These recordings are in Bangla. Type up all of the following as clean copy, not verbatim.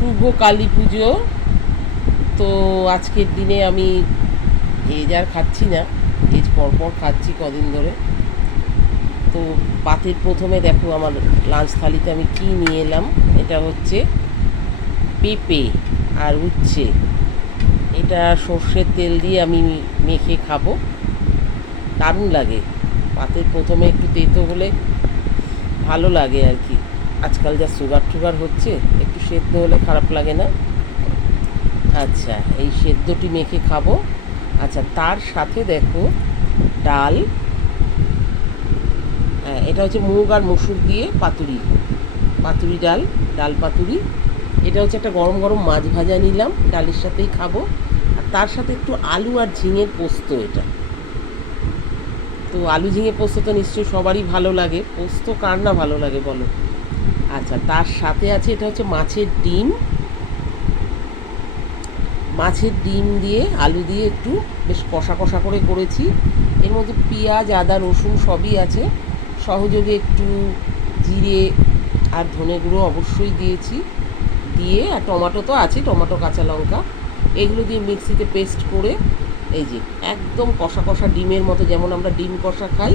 শুভ কালী পুজো। তো আজকের দিনে আমি ভেজ আর খাচ্ছি না, ভেজ পরপর খাচ্ছি কদিন ধরে। তো পাতের প্রথমে দেখো আমার লাঞ্চ থালিতে আমি কি নিয়ে এলাম। এটা হচ্ছে পেঁপে আর উচ্ছে। এটা সর্ষের তেল দিয়ে আমি মেখে খাবো, দারুণ লাগে। পাতের প্রথমে একটু তেতো হলে ভালো লাগে আর কি। আজকাল যা সুগার টুগার হচ্ছে, একটু সেদ্ধ হলে খারাপ লাগে না। আচ্ছা, এই সেদ্ধটি মেখে খাবো। আচ্ছা, তার সাথে দেখো ডাল। হ্যাঁ, এটা হচ্ছে মুগ আর মসুর দিয়ে পাতুরি, পাতুরি ডাল, ডাল পাতুরি। এটা হচ্ছে একটা গরম গরম মাছ ভাজা নিলাম, ডালের সাথেই খাবো। আর তার সাথে একটু আলু আর ঝিঙের পোস্ত। এটা তো আলু ঝিঙে পোস্ত তো নিশ্চয়ই সবারই ভালো লাগে, পোস্ত কার না ভালো লাগে বলো। আচ্ছা, তার সাথে আছে এটা হচ্ছে মাছের ডিম। মাছের ডিম দিয়ে আলু দিয়ে একটু বেশ কষা কষা করে করেছি। এর মধ্যে পেঁয়াজ আদা রসুন সবই আছে, সহযোগে একটু জিরে আর ধনে গুঁড়ো অবশ্যই দিয়েছি। দিয়ে আর টমেটো তো আছে, টমেটো কাঁচা লঙ্কা এগুলো দিয়ে মিক্সিতে পেস্ট করে এই যে একদম কষা কষা ডিমের মতো, যেমন আমরা ডিম কষা খাই,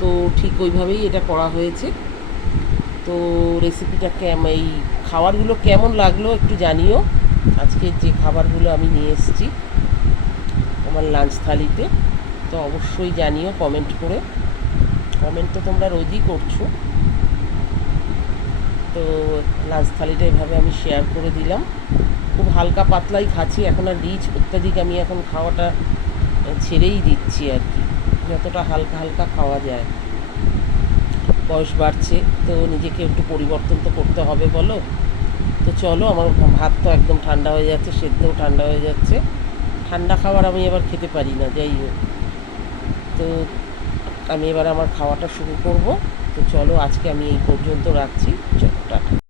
তো ঠিক ওইভাবেই এটা করা হয়েছে। তো রেসিপিটা এই খাবারগুলো কেমন লাগলো একটু জানিও। আজকে যে খাবারগুলো আমি নিয়ে এসেছি আমার লাঞ্চ থালিতে, তো অবশ্যই জানিও কমেন্ট করে। কমেন্ট তো তোমরা রোজই করছো। তো লাঞ্চ থালিটা এভাবে আমি শেয়ার করে দিলাম। খুব হালকা পাতলাই খাচ্ছি, এখন আর রিচ অত্যাধিক আমি এখন খাওয়াটা ছেড়েই দিচ্ছি আর কি, যতটা হালকা হালকা খাওয়া যায়। বয়স বাড়ছে, তো নিজেকে একটু পরিবর্তন তো করতে হবে বলো। তো চলো, আমার ভাত তো একদম ঠান্ডা হয়ে যাচ্ছে, সেদ্ধও ঠান্ডা হয়ে যাচ্ছে। ঠান্ডা খাবার আমি এবার খেতে পারি না, যাই হোক। তো আমি এবার আমার খাওয়াটা শুরু করব। তো চলো, আজকে আমি এই পর্যন্ত রাখছি। চলো, টাটা।